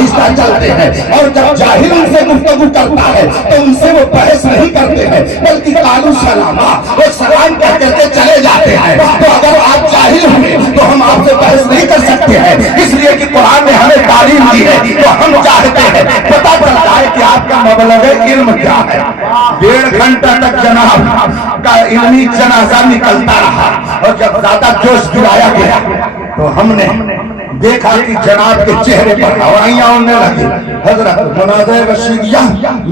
آہستہ چلتے ہیں، اور جب جاہل ان سے گفتگو کرتا ہے تو ان سے وہ بحث نہیں کرتے ہیں بلکہ قالوا سلاما، وہ سلام کہہ کر کے چلے جاتے ہیں۔ تو اگر آپ جاہل ہوئے تو ہم آپ سے بحث نہیں کر سکتے ہیں، اس لیے کہ قرآن نے ہمیں تعلیم دی ہے تو ہم چاہتے ہیں پتہ چلتا ہے کہ آپ کا مبلغ علم کیا ہے۔ 1.5 گھنٹہ تک جناب کا علمی جنازہ نکلتا رہا، اور جب زیادہ جوش دلایا گیا تو ہم نے دیکھا کہ جناب کے چہرے پر ہوائیاں اڑنے لگی۔ حضرت مناظر رشیدیہ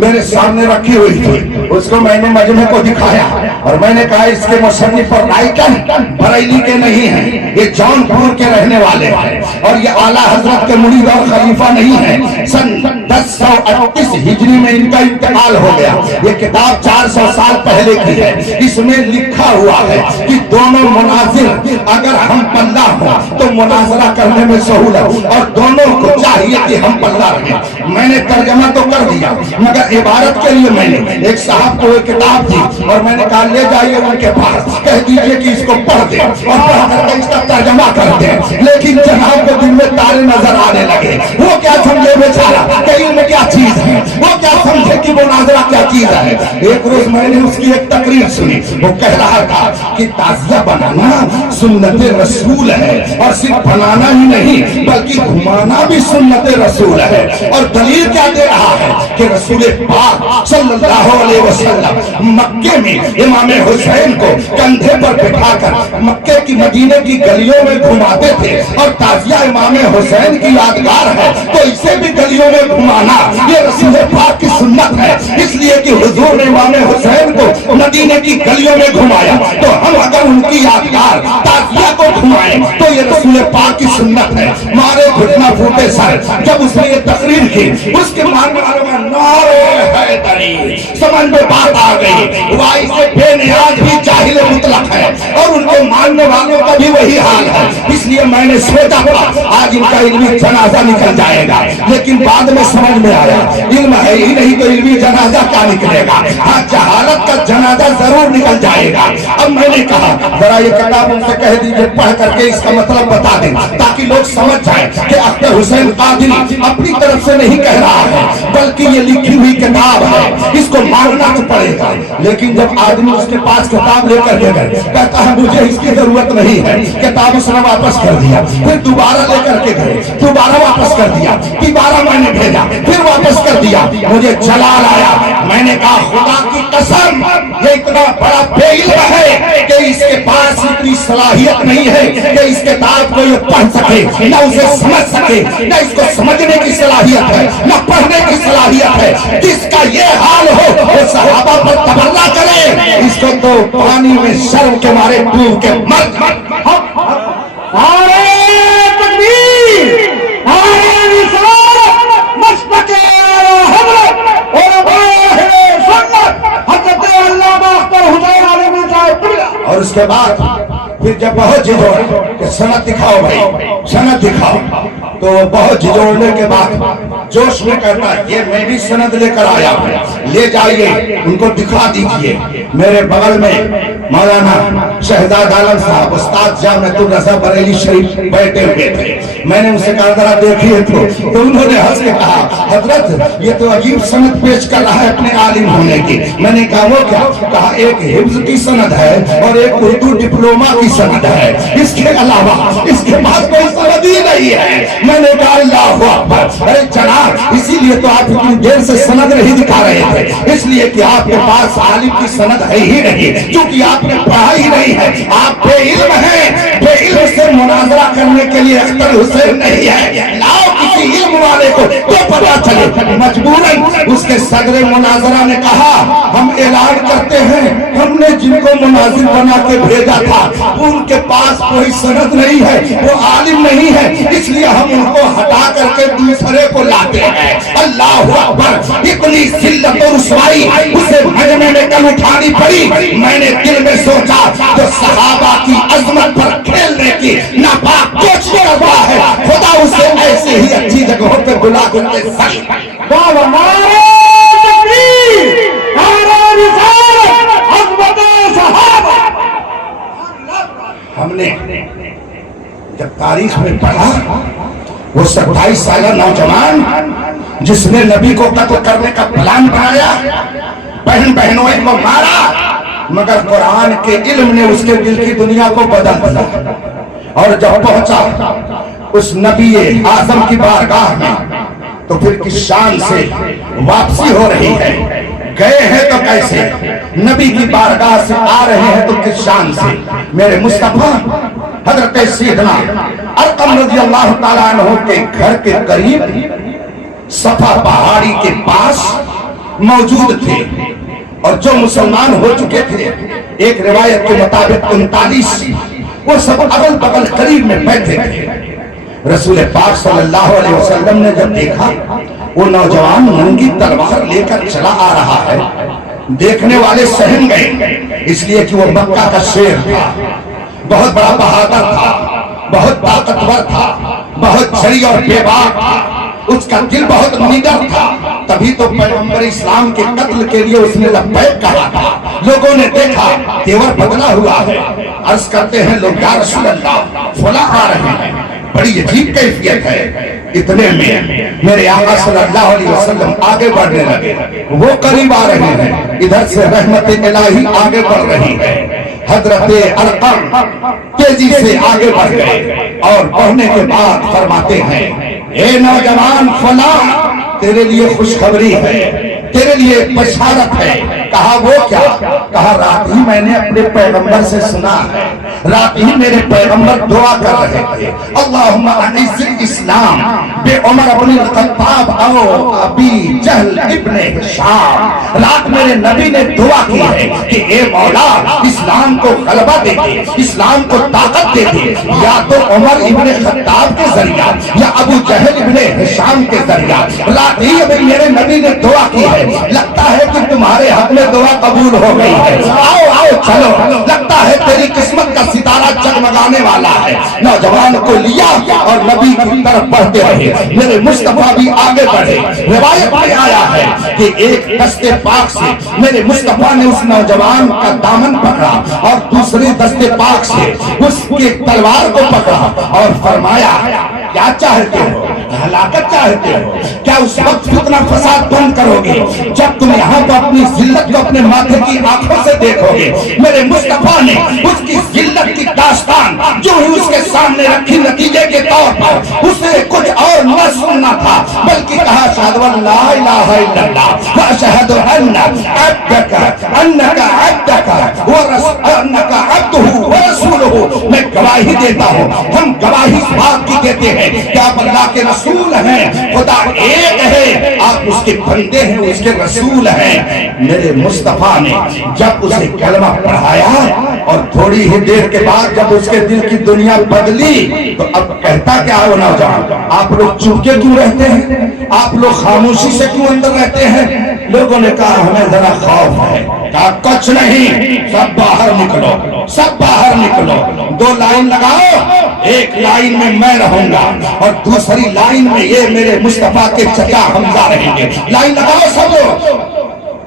میرے سامنے رکھی ہوئی تھی، اس کو میں نے مجمع کو دکھایا اور میں نے کہا اس کے مصنف اور رائٹر بریلی کے نہیں ہیں، یہ جون پور کے رہنے والے ہیں، اور یہ اعلیٰ حضرت کے مرید اور خلیفہ نہیں ہیں۔ سن 1038 ہجری میں ان کا انتقال ہو گیا۔ یہ کتاب 400 سال پہلے کی ہے۔ اس میں لکھا ہوا ہے کہ دونوں مناظر اگر ہم پلہ ہوں تو مناظرہ کرنے میں سہولت، اور دونوں کو چاہیے کہ ہم پلہ رہیں۔ میں نے ترجمہ تو کر دیا مگر عبارت کے لیے میں نے ایک صاحب کو ایک کتاب دی اور میں نے کہا لے جائیے ان کے پاس، کہہ دیجئے کہ اس کو پڑھ دیں اور پڑھ کر کے اس کا ترجمہ کر دیں۔ لیکن جناب کو دن میں تارے نظر آنے لگے۔ وہ کیا سمجھے بیچارہ کہ علم کیا چیز ہے، وہ کیا سمجھے کہ مناظرہ کیا چیز ہے۔ ایک روز میں نے اس کی ایک تقریر سنی، وہ کہہ رہا تھا کہ تعزیہ بنانا سنت رسول ہے، اور صرف بنانا ہی نہیں بلکہ گھمانا بھی سنت رسول ہے۔ اور دلیل کیا دے رہا ہے کہ رسول پاک صلی اللہ علیہ وسلم مکے میں امام حسین کو کندھے پر بٹھا کر مکے کی مدینے کی گلیوں میں گھماتے تھے، اور تعزیہ امام حسین کی یادگار ہے تو اسے بھی گلیوں میں گھمانا یہ رسول پاک کی سنت ہے۔ اس لیے کہ حضور نے امام حسین کو مدینے کی گلیوں میں گھمایا تو ہم اگر ان کی یادگار تعزیہ کو گھمائیں تو یہ رسول پاک کی سنت ہے۔ مارے گھٹنا پھوٹے سر جب اس نے یہ تقریر کی، اس کے ماننے والوں میں نعرے حیدری، سمجھ میں بات آ گئی۔ وائی سے بے نیاز بھی جاہل مطلق ہے اور ان کے ماننے والوں کا بھی وہی حال ہے۔ اس لیے میں نے سوچا تھا آج ان کا علمی جنازہ نکل جائے گا، لیکن بعد میں سمجھ میں آیا علم ہے ہی نہیں تو علمی جنازہ کیا نکلے گا۔ ہاں جہالت کا جنازہ ضرور نکل جائے گا۔ اب میں نے کہا ذرا یہ کتاب ان سے کہہ دیجیے پڑھ کر کے اس کا مطلب بتا دیں تاکہ لوگ سمجھ جائیں کہ اختر حسین قادری اپنی طرف سے نہیں کہہ رہا ہے بلکہ یہ لکھی ہوئی کتاب ہے، اس کو ماننا تو پڑے گا۔ لیکن جب آدمی اس کے پاس کتاب لے کر کے گئے کہتا ہے مجھے اس کی ضرورت نہیں ہے، کتاب اس نے واپس کر دیا، پھر دوبارہ لے کر کے گئے، دوبارہ واپس کر دیا، دوبارہ میں نے بھیجا، پھر واپس کر دیا۔ مجھے جلال آیا، میں نے کہا خدا کی قسم یہ اتنا بڑا بے علم ہے کہ اس کے پاس اتنی صلاحیت نہیں ہے کہ اس کتاب کو یہ پڑھ سکے، نہ اسے سمجھ سکے، نہ اس کو سمجھنے کی صلاحیت ہے، نہ پڑھنے کی صلاحیت ہے۔ جس کا یہ حال ہو وہ صحابہ پر تبرہ کرے، اس کو تو پانی میں شرم کے مارے ڈوب کے مر جائے۔ اور اس کے بعد پھر جب بہت جھجوڑا کہ سند دکھاؤ بھائی، سند دکھاؤ، تو بہت جھجوڑنے کے بعد جوش میں کہتا ہے یہ میں بھی سند لے کر آیا ہوں، لے جائیے ان کو دکھا دیجئے۔ میرے بغل میں مولانا شہزاد عالم صاحب استاد جامعۃ الرضا بریلی شریف بیٹھے ہوئے تھے۔ میں نے ان سے کہا ذرا دیکھیے تو انہوں نے ہنس کے کہا حضرت یہ تو عجیب سند پیش کر رہا ہے اپنے عالم ہونے کی۔ میں نے کہا وہ کیا؟ کہا ایک حفظ کی سند ہے اور ایک اردو ڈپلوما کی سند ہے، اس کے علاوہ اس کے پاس کوئی سند ہی نہیں ہے۔ میں نے کہا اللہ اکبر، ارے جناب اسی لیے تو آپ اتنی دیر سے سند نہیں دکھا رہے تھے، اس لیے کہ آپ کے پاس عالم کی سند ہے ہی نہیں، کیونکہ آپ نے پڑھا ہی نہیں ہے، آپ بے علم ہیں۔ بے علم سے مناظرہ کرنے کے لیے اختر حسین نہیں ہے، لاؤ کسی علم والے کو تو پتا چلے۔ مجبوراً اس کے صدر مناظرہ نے کہا ہم اعلان کرتے ہیں ہم نے جن کو مناظر بنا کے بھیجا تھا ان کے پاس کوئی سند نہیں ہے، وہ عالم نہیں ہے، اس لیے ہم ان کو ہٹا کر کے دوسرے کو لاتے ہیں۔ اللہ اکبر، اتنی ذلت و رسوائی اسے مجمع میں کل اٹھانی پڑی۔ میں نے دل میں سوچا تو صحابہ کی عظمت پر کھیلنے کی ناپاک کوشش کرتا ہے، خدا اسے ایسے ہی اچھی جگہوں پہ بلا کے سخت ہم نے جب تاریخ میں پڑھا وہ 27 سالہ نوجوان جس نے نبی کو قتل کرنے کا پلان بنایا، بہن بہنوں کو مارا، مگر قرآن کے علم نے اس کے دل کی دنیا کو بدل دیا۔ اور جب پہنچا اس نبی اعظم کی بارگاہ میں تو پھر کس شان سے واپسی ہو رہی ہے، گئے ہیں تو کیسے، نبی کی بارگاہ سے آ رہے ہیں تو کس شان سے۔ میرے مصطفیٰ حضرت سیدنا ارقم رضی اللہ تعالیٰ عنہ کے گھر کے قریب صفا پہاڑی کے پاس موجود تھے، اور جو مسلمان ہو چکے تھے ایک روایت کے مطابق 39 وہ سب اگل بغل قریب میں بیٹھے تھے۔ رسول پاک صلی اللہ علیہ وسلم نے جب دیکھا وہ نوجوان ننگی تلوار لے کر چلا آ رہا ہے، دیکھنے والے سہم گئے، اس لیے کہ وہ مکہ کا شیر تھا، بہت بڑا بہادر تھا، بہت طاقتور تھا، بہت جری اور بے باک تھا، اس کا دل بہت نڈر تھا، تبھی تو پیغمبر اسلام کے قتل کے لیے اس نے لبیک کہا تھا۔ لوگوں نے دیکھا تیور بدلا ہوا ہے، عرض کرتے ہیں لوگ یا رسول اللہ فلاں آ رہے ہیں، بڑی عجیب کیفیت ہے۔ اتنے میں میرے آقا صلی اللہ علیہ وسلم آگے بڑھنے لگے، وہ قریب آ رہے ہیں، ادھر سے رحمت الہی آگے بڑھ رہی ہے۔ حضرت ارقم تیزی سے آگے بڑھ گئے اور بڑھنے کے بعد فرماتے ہیں اے نوجوان فلاں، تیرے لیے خوشخبری ہے، تیرے لیے بشارت ہے۔ کہا وہ کیا؟ کہا رات ہی میں نے اپنے پیغمبر سے سنا ہے، رات ہی میرے پیغمبر دعا کر رہے تھے اللہم اعز الاسلام بے عمر ابن الخطاب او ابی جہل ابن ہشام۔ رات میرے نبی نے دعا کی ہے کہ اے مولا اسلام کو غلبہ دے دے، اسلام کو طاقت دے دے، یا تو عمر ابن خطاب کے ذریعہ یا ابو جہل ابن ہشام کے ذریعہ۔ رات ہی ابھی میرے نبی نے دعا کی ہے، لگتا ہے کہ تمہارے حق میں دعا قبول ہو گئی ہے، آؤ آؤ چلو، لگتا ہے تیری قسمت کا ستارہ جگمگانے والا ہے۔ نوجوان کو لیا اور نبی کی طرف بڑھتے رہے، میرے مصطفیٰ بھی آگے بڑھے۔ روایت میں آیا ہے کہ ایک دستے پاک سے میرے مصطفیٰ نے اس نوجوان کا دامن پکڑا اور دوسری دستے پاک سے اس کی تلوار کو پکڑا اور فرمایا کیا چاہتے ہو؟ ہلاکت چاہتے ہو؟ کیا اس وقت فتنہ فساد بند کرو گے جب تم یہاں پر اپنی ذلت کو اپنے ماتھے کی آنکھوں سے دیکھو گے؟ میرے مصطفیٰ نے اس کی ذلت کی داستان جو ہی اس کے سامنے رکھی، نتیجے کے طور پر اسے کچھ اور نہ سننا تھا بلکہ کہا اشہد ان لا الہ الا اللہ واشہد ان عبدک انک عبدک انک عبدہ ورسولہ۔ میں گواہی دیتا ہوں، ہم گواہی اس بات کی دیتے ہیں کہ آپ اللہ کے رسول ہیں، خدا ایک ہے، آپ اس کے بندے ہیں، اس کے رسول ہیں۔ میرے مصطفیٰ نے جب اسے کلمہ پڑھایا اور تھوڑی ہی دیر کے بعد جب اس کے دل کی دنیا بدلی تو اب کہتا کیا ہو نوجوان، آپ لوگ چپ کے کیوں رہتے ہیں؟ آپ لوگ خاموشی سے کیوں اندر رہتے ہیں؟ لوگوں نے کہا ہمیں ذرا خوف ہے۔ کہا کچھ نہیں، سب باہر نکلو، سب باہر نکلو، دو لائن لگاؤ، ایک لائن میں میں رہوں گا اور دوسری لائن میں یہ میرے مصطفیٰ کے چچا حمزہ رہیں گے۔ لائن لگاؤ سب لوگ۔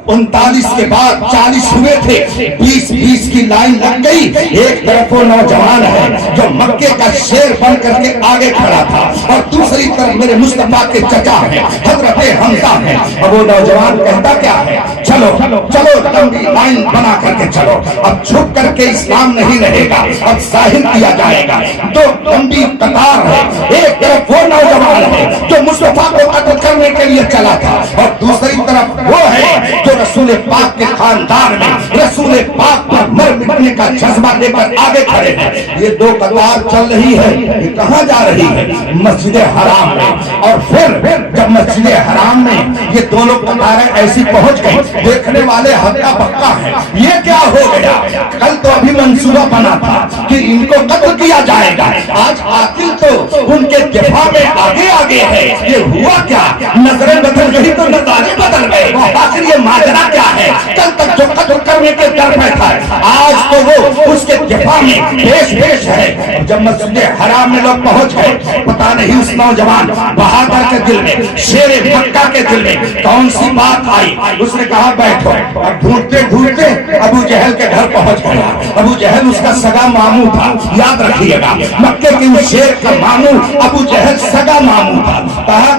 39 کے بعد 40 ہوئے تھے، 20 کی لائن لگ گئی۔ ایک طرف وہ نوجوان ہے جو مکے کا شیر بن کر کے آگے کھڑا تھا اور دوسری طرف میرے مصطفیٰ کے چچا ہیں، حضرت حمزہ ہیں، اور وہ نوجوان کہتا کیا ہے، چلو چلو لمبی لائن بنا کر کے چلو، اب چھپ کر کے اسلام نہیں رہے گا، اب ظاہر کیا جائے گا۔ تو لمبی قطار ہے، ایک طرف وہ نوجوان ہے جو مصطفیٰ کو قتل کرنے کے لیے چلا تھا اور دوسری طرف وہ ہے جو رسول پاک کے خاندان میں رسول پاک پر مر مٹنے کا جذبہ لے کر آگے کھڑے ہیں۔ یہ دو قطار چل رہی ہے، یہ کہاں جا رہی ہے؟ مسجد حرام میں۔ اور پھر جب مسجد حرام میں یہ دونوں قطاریں ایسی پہنچ گئی، دیکھنے والے ہکا بکا ہیں، یہ کیا ہو گیا؟ کل تو ابھی منصوبہ بنا تھا کہ ان کو قتل کیا جائے گا، آج قاتل تو ان کے دفاع میں آگے آگے ہے، یہ ہوا کیا؟ نظریں پھر گئی تو نظارے بدل گئے. آخر یہ ماجرا کیا ہے؟ کل تک جو قتل کرنے کے در پہ تھا آج تو وہ اس کے دفاع میں پیش ہے. جب مسجد حرام میں لوگ پہنچ گئے پتا نہیں اس نوجوان بہادر کے دل میں شیر مکہ کے دل میں کون سی بات آئی. اس نے کہا بیٹھو. اب ڈھونڈتے ڈھونڈتے ابو جہل کے گھر پہنچ گیا. ابو جہل اس کا سگا ماموں تھا. یاد رکھیے گا مکے کے اس شیر کا ماموں ابو جہل سگا ماموں تھا. کہا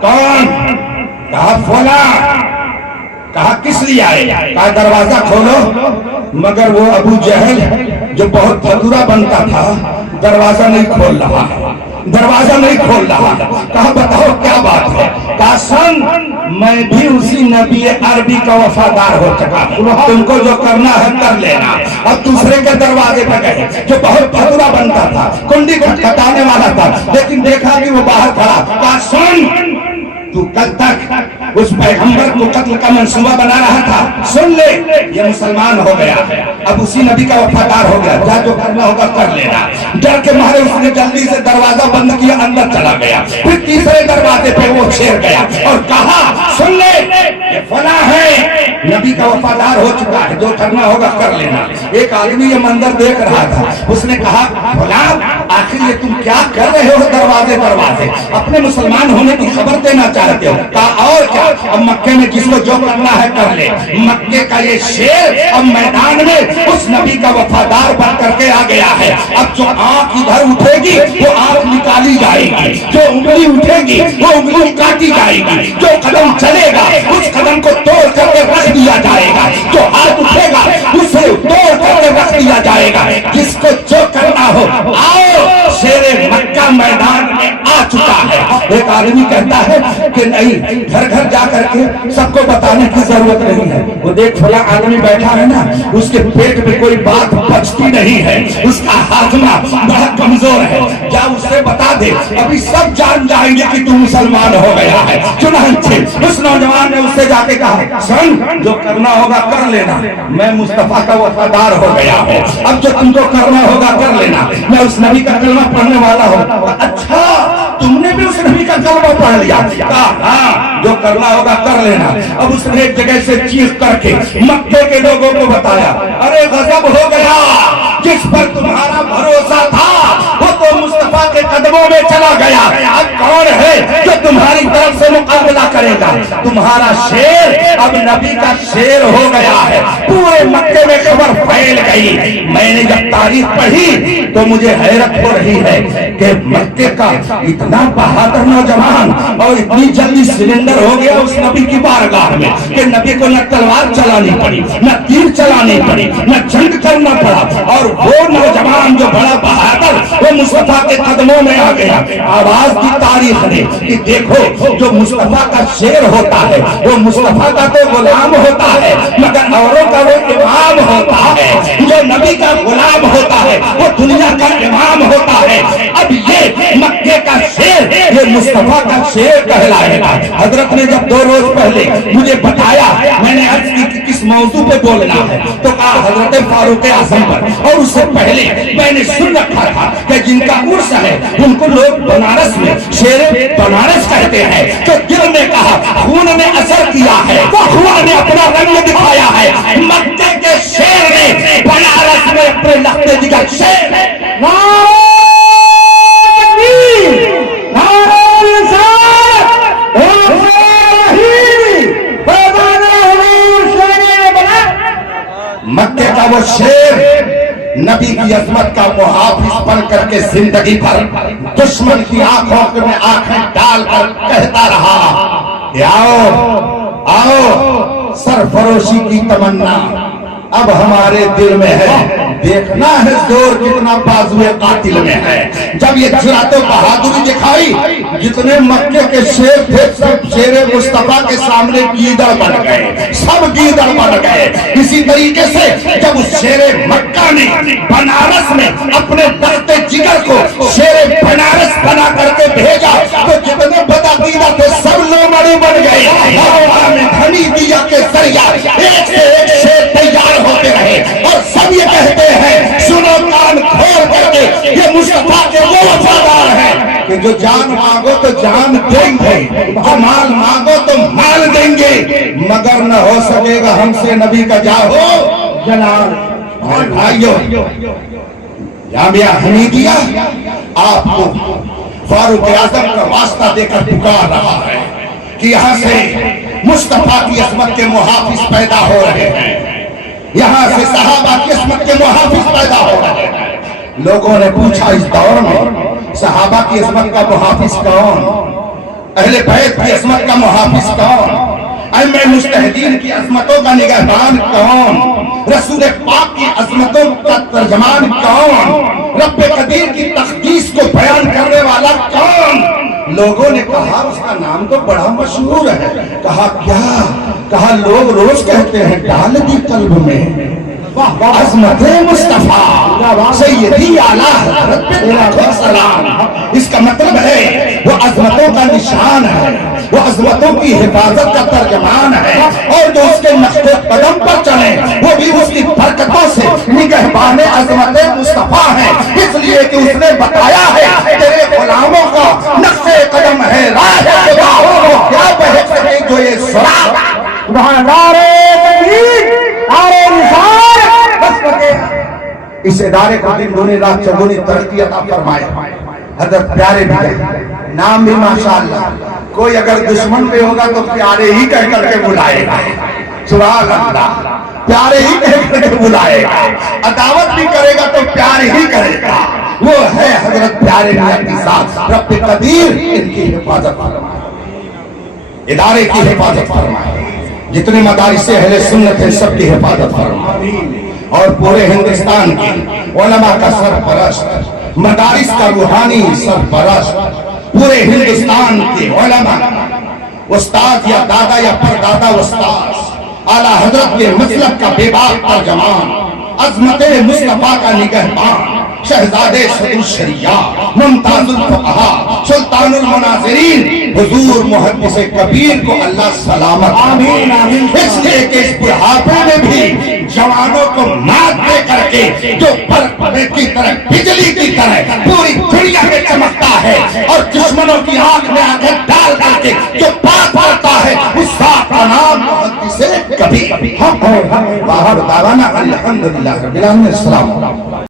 کون؟ کہا فلاں. کہا کس لیے آئے؟ کہا دروازہ کھولو. مگر وہ ابو جہل جو بہت بھدورا بنتا تھا دروازہ نہیں کھول رہا. کہا بتاؤ کیا بات ہے؟ کہا سن میں بھی اسی نبی عربی کا وفادار ہو چکا ہوں. تم کو جو کرنا ہے کر لینا. اب دوسرے کے دروازے پہ گئے جو بہت بھدورا بنتا تھا کنڈی کٹانے والا تھا لیکن دیکھا کہ وہ باہر کھڑا. کہا سن تو کل تک اس پیغمبر کو قتل کا منصوبہ بنا رہا تھا. سن لے یہ مسلمان ہو گیا اب اسی نبی کا وفادار ہو گیا. جا جو کرنا ہوگا کر لینا. ڈر کے مارے اس نے جلدی سے دروازہ بند کیا اندر چلا گیا. پھر تیسرے دروازے پہ وہ شیر گیا اور کہا سن لے یہ فلاں ہے نبی کا وفادار ہو چکا ہے جو کرنا ہوگا کر لینا. ایک آدمی یہ منظر دیکھ رہا تھا. اس نے کہا فلاں آخر یہ تم کیا کر رہے ہو دروازے اپنے مسلمان ہونے کی خبر دینا چاہتے ہو؟ کہا اور کیا اب مکے میں جس کو جو کرنا ہے کر لے. مکے کا یہ شیر اب میدان میں اس نبی کا وفادار بن کر کے آ گیا ہے. اب جو آنکھ ادھر اٹھے گی وہ آنکھ نکالی جائے گی. جو انگلی اٹھے گی وہ انگلی کاٹی جائے گی. جو قدم چلے گا اس قدم کو توڑ کر کے رکھ دیا جائے گا. جو ہاتھ اٹھے گا اسے توڑ کر کے رکھ دیا جائے گا. جس کو جو کرنا ہو آؤ. شیر مکہ میدان میں آ چکا ہے. ایک آدمی کہتا ہے کہ نہیں گھر گھر جا کر کے سب کو بتانے کی ضرورت نہیں ہے. وہ دیکھ فلاں آدمی بیٹھا ہے نا اس کے پیٹ میں کوئی بات بچتی نہیں ہے. اس کا ہاضمہ بڑا کمزور ہے. جا اسے بتا دے ابھی سب جان جائیں گے کہ تو مسلمان ہو گیا ہے. چنانچہ اس نوجوان نے اس سے جا کے کہا سن جو کرنا ہوگا کر لینا. میں مصطفیٰ کا وفادار ہو گیا ہوں. اب جو تم کو کرنا ہوگا کر لینا. میں اس نبی کا کلمہ پڑھنے والا ہوں. اچھا تم نے بھی اس نبی کا کلمہ پڑھ لیا؟ کہا ہاں جو کرنا ہوگا کر لینا. اب اس نے ایک جگہ سے چیخ کر کے مکے کے لوگوں کو بتایا ارے غضب ہو گیا. جس پر تمہارا بھروسہ تھا وہ تو مصطفیٰ کے قدموں میں چلا گیا. اب کون ہے جو تمہاری طرف سے مقابلہ کرے گا؟ تمہارا شیر اب نبی کا شیر ہو گیا ہے. پورے مکے میں خبر پھیل گئی. میں نے جب تاریخ پڑھی تو مجھے حیرت ہو رہی ہے کہ مکے کا اتنا بہادر نوجوان اور اتنی جلدی سرنڈر ہو گیا اس نبی کی بارگاہ میں کہ نبی کو نہ تلوار چلانی پڑی نہ تیر چلانی پڑی نہ جنگ کرنا پڑا. اور وہ نوجوان جو بڑا بہادر وہ مصطفیٰ کے قدموں میں آ گیا. آواز دی تاریخ نے کہ دیکھو جو مصطفیٰ کا شیر ہوتا ہے وہ مصطفیٰ کا تو غلام ہوتا ہے مگر اوروں کا وہ امام ہوتا ہے. جو نبی کا غلام ہوتا ہے وہ دنیا کا امام ہوتا ہے. اب یہ مکے کا شیر یہ مصطفیٰ کا شیر کہلائے گا. حضرت نے جب 2 روز پہلے مجھے بتایا میں نے عرض کی کہ کس موضوع پہ بولنا ہے تو کہا حضرت فاروق اعظم پر. اور اس سے پہلے میں نے سن رکھا تھا کہ جن کا عرس ہے ان کو لوگ بنارس میں شیر بنارس کہتے ہیں. تو دل نے کہا خون نے اثر کیا ہے وہ خون نے اپنا رنگ دکھایا ہے. مکے کے شیر نے بنارس میں اپنے لختے دکھا. شیر مکے کا وہ شیر نبی کی عظمت کا محافظ بن کر کے زندگی بھر دشمن کی آنکھوں میں آنکھیں ڈال کر کہتا رہا کہ آؤ آؤ سرفروشی کی تمنا اب ہمارے دل میں ہے. دیکھنا ہے زور کتنا بازوئے قاتل میں ہے. جب یہ جرأت و بہادری دکھائی جتنے مکے کے شیر تھے سب شیر مصطفیٰ کے سامنے گیدڑ بن گئے. سب گیدڑ بن گئے. اسی طریقے سے جب اس شیر مکہ نے بنارس میں اپنے تخت جگر کو شیر بنارس بنا کر کے بھیجا تو جتنے بدعقیدہ تھے سب لومڑی بن گئے. دھنی دیا کے ذریعہ ایک سے ایک شیر تیار ہوتے رہے اور سب یہ کہتے ہیں سنو کان کھول کر کے یہ مصطفیٰ کے وہ وفادار ہیں کہ جو جان مانگو تو جان دیں گے، جو مال مانگو تو مال دیں گے، مگر نہ ہو سکے گا ہم سے نبی کا جاہو جلال۔ اور بھائیو، جامعہ حمیدیہ آپ کو فاروق اعظم کا واسطہ دے کر پکار رہا ہے کہ یہاں سے مصطفیٰ کی عظمت کے محافظ پیدا ہو رہے ہیں، یہاں سے صحابہ کی عظمت کے محافظ پیدا ہو رہے ہیں۔ لوگوں نے پوچھا اس دور میں صحابہ کی عظمت کا محافظ کون، اہل بیت کی عظمت کا محافظ کون، ائمہ مجتہدین کی عظمتوں کا نگہبان کون، رسول پاک کی عظمتوں کا ترجمان کون، رب قدیر کی تقدیس کو بیان کرنے والا کون؟ لوگوں نے کہا اس کا نام تو بڑا مشہور ہے۔ کہا کیا؟ کہا لوگ روز کہتے ہیں ڈال دی قلب میں عظمت مصطفیٰ سیدی اعلیٰ حضرت پہ لاکھوں سلام۔ اس کا مطلب ہے وہ عظمتوں کا نشان ہے، وہ عظمتوں کی حفاظت کا ترجمان ہے، اور جو اس کے نقش قدم پر چلے وہ بھی اس کی برکتوں سے نگہبان عظمت مصطفیٰ ہیں، اس لیے کہ اس نے بتایا ہے تیرے غلاموں کا نقش قدم ہے راہ خدا، وہ کیا بہت سکے جو یہ سراغ۔ نعرہ تکبیر، نعرہ رسالت۔ اس ادارے کو دن دونی رات چگونی ترقی عطا فرمائے۔ حضرت پیارے بھی نام بھی ماشاءاللہ، کوئی اگر دشمن پہ ہوگا تو پیارے ہی کہہ کر کے بلائے گا، سبحان اللہ، پیارے ہی کہہ کر کے بلائے گا، عداوت بھی کرے گا تو پیارے ہی کرے گا۔ وہ ہے حضرت پیارے بھی ساتھ، رب قدیر ان کی حفاظت فرمائے، ادارے کی حفاظت فرمائے، جتنے مدارس اہل سنت ہیں سب کی حفاظت فرمائے، اور پورے ہندوستان کی علماء کا سرپرست، مدارس کا روحانی سرپرست، پورے ہندوستان کے علماء، استاد یا دادا یا پردادا استاد، اعلیٰ حضرت کے مسلک کا بے باک ترجمان، عظمت مصطفیٰ کا نگہبان، شہزادے صدر شریعہ، ممتاز الفقہاء، سلطان المناظرین، حضور محدث کبیر کو اللہ سلامت آمین آمین۔ اس لیے کہ اس بڑھاپے میں بھی جوانوں کو مات دے کر کے جو برق کی طرح بجلی کی طرح پوری دنیا میں چمکتا ہے، اور دشمنوں کی آنکھ میں آنکھیں ڈال کر کے جو بات کرتا ہے اس ذات کا نام محدث کبیر۔ ہم باہر دعوانا الحمدللہ رب العالمین۔ السلام علیکم۔